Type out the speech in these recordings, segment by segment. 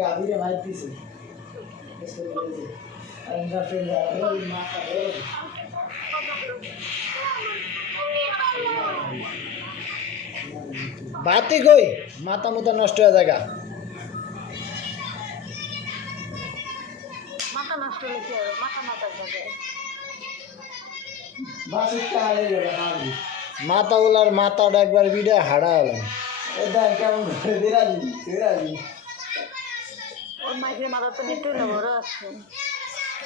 গাভীরে মাইর দিছে বাতি কই মাথা মুথা নষ্ট হয়ে জায়গা মাথা নষ্ট হলে কি হবে মাথা মাথা যাবে মাথাগুলার মাথাটা একবার বিড়ে হারা হলাম কেমন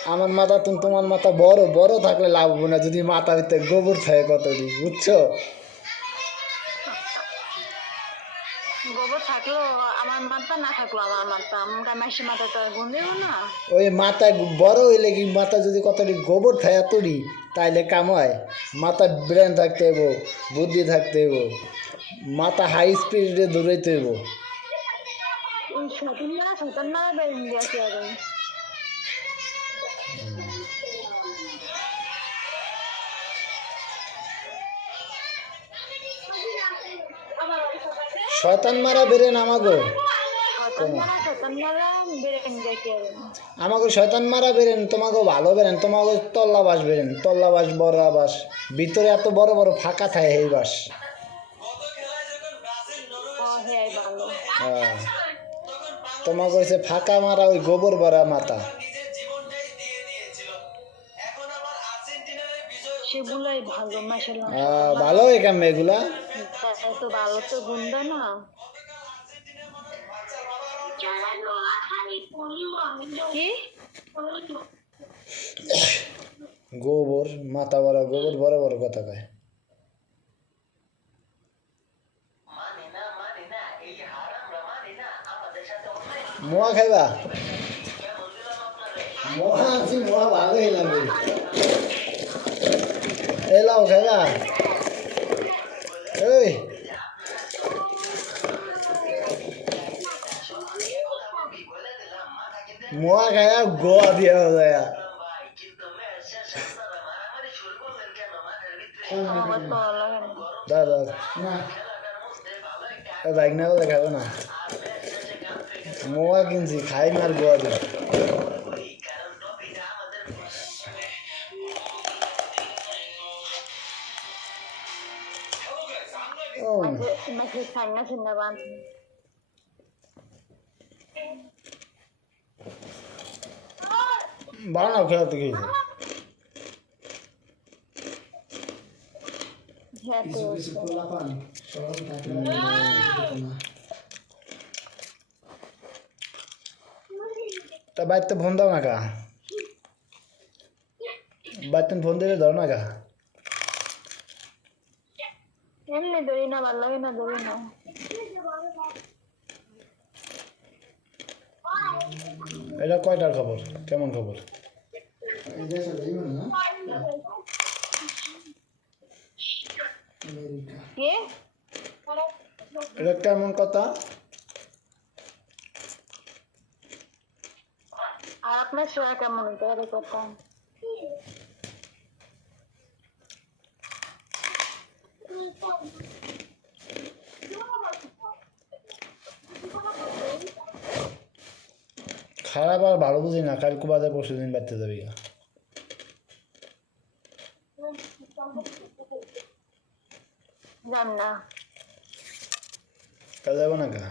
আমার মাথা তুমি তোমার মাথা বড় বড় থাকলে লাভ হবে না যদি মাথা ভিতরে গোবর থাকে কতটি বুঝছো গোবর থাকলো আমার মাথা না থাকলো আমার মাথা আমার মাসি মাথা তো গুণ দেবো না ওই মাথা বড় হইলে কি মাথা যদি কতটি গোবর থাকে তৈরি তাইলে কাম হয় মাথা ব্রেন থাকতে হইব বুদ্ধি থাকতে হইব মাথা হাই স্পিডে দৌড়াইতে হইব শয়তান মারা বেরেন আমাগো আমাকে শয়তান মারা বেরেন তোমাকে ভালো বেরেন তোমাকে তল্লা বাস বেরেন তল্লা বাস বড় বাস ভিতরে এত বড় বড় ফাঁকা থাকে এই বাস তোমাকে হচ্ছে ফাঁকা মারা ওই গোবর ভরা মাথা ভালো এখান এগুলা ভালো তো গুন্ডা না গোবর মাথা বড় গোবর বড় বড় কথা কয় মোয়া খাইবা মোয়া আছি মোয়া ভালোই লাগবে এলাও খাইবা এই মোয়া খায়া গোয়া দিয়া যায় দাদা বাইক না হলে খাবে না মোয়া কিনছি খাই মার গোয়া দিয়ে বানাও খেলাতে খেয়েছে তা বাড়িতে ফোন দাও না কা বাড়িতে ফোন দিলে ধরো না কা এমনি ধরি না ভালো লাগে না ধরি না এটা কয়টার খবর কেমন খবর এটা কেমন কথা আর আপনার শোয়া কেমন এর কথা খারাপ আর ভালো বুঝি না কালকে বাদে পরশু দিন বাড়তে যাবি জান না কাল যাবো না কা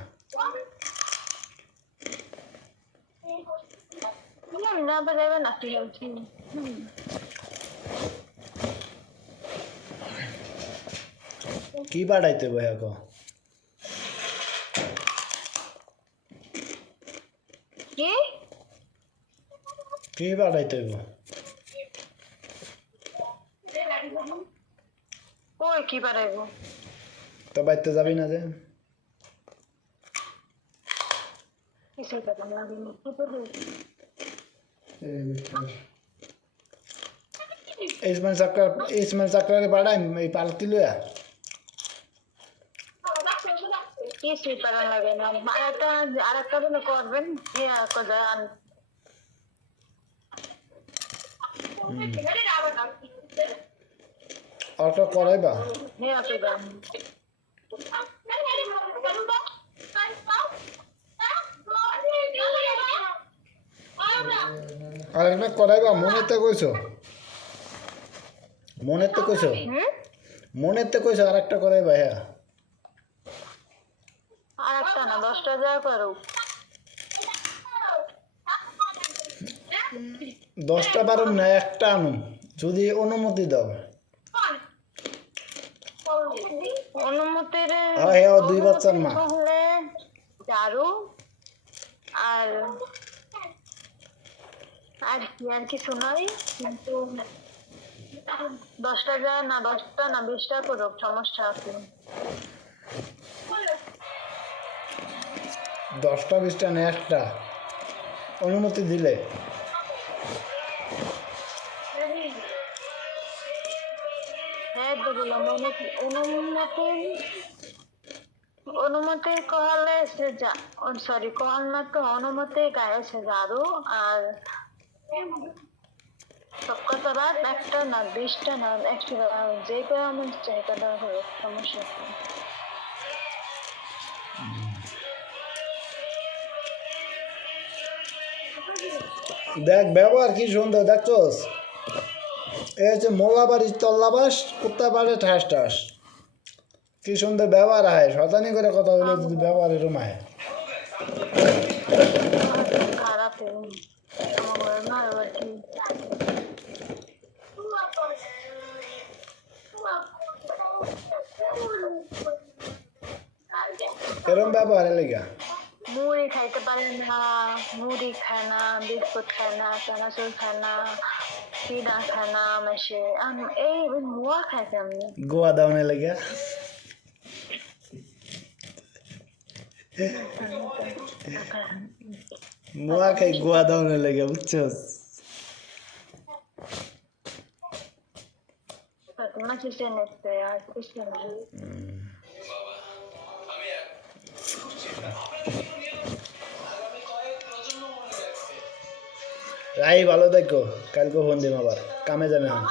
না যাবে না কি পাঠাইতে ভাইয়া কো কি পাঠাইতে ওই কি পাঠাইব তো বাড়তে যাবি না যে ইসমান চাকরারে পাঠাই এই পালকি লইয়া কিছুই পারা লাগে না আর একটা দিন করবেন অটো করাইবা আর একটা করাইবা মনেতে কইছো মনেতে কইছো মনেতে কইছো আর একটা করাইবা হ্যাঁ আর একটা না 10টা যা করো 10টা পারুম না একটা আনুম যদি অনুমতি দাও অনুমতির হ্যাঁ হ্যাঁ ও 2 বাচ্চার মা হলে ঝাড়ু আর আর কি আর কিছু নয় কিন্তু 10টা যা না 10টা না 20টা করো সমস্যা আছে 10টা 20টা না একটা অনুমতি দিলে হ্যাঁ বললাম অনুমতি অনুমতি কহলে সে যা সরি কহল না তো অনুমতি গায়ে সে ঝাড়ু আর সব কথা রাত একটা না 20টা না একটা যে করে আমার চাহিদা দেওয়া হবে সমস্যা নেই। দেখ ব্যবহার কি সুন্দর দেখছোস এ হচ্ছে মোল্লাবাড়ির তল্লাবাস কুত্তা পাড়ে ঠাস ঠাস কি সুন্দর ব্যবহার হয় শতানি করে কথা বলে যদি ব্যবহার এরম হয় খারাপ আমার না এবার কি এরম ব্যবহারের লেগা মুড়ি খাইতে পারে না মুড়ি খায় না বিস্কুট খায় না চানাচুর খায় না পিঠা খায় না মাসে এই মুয়া খায় কেমনি গোয়া দাওনের লেগা মোয়া খাই গোয়া দাওনের লেগা বুঝছস তোমার কিছু নিতে আর কিছু না রাই ভালো দেখো কালকে ফোন দিম আবার কামে যাবে এখন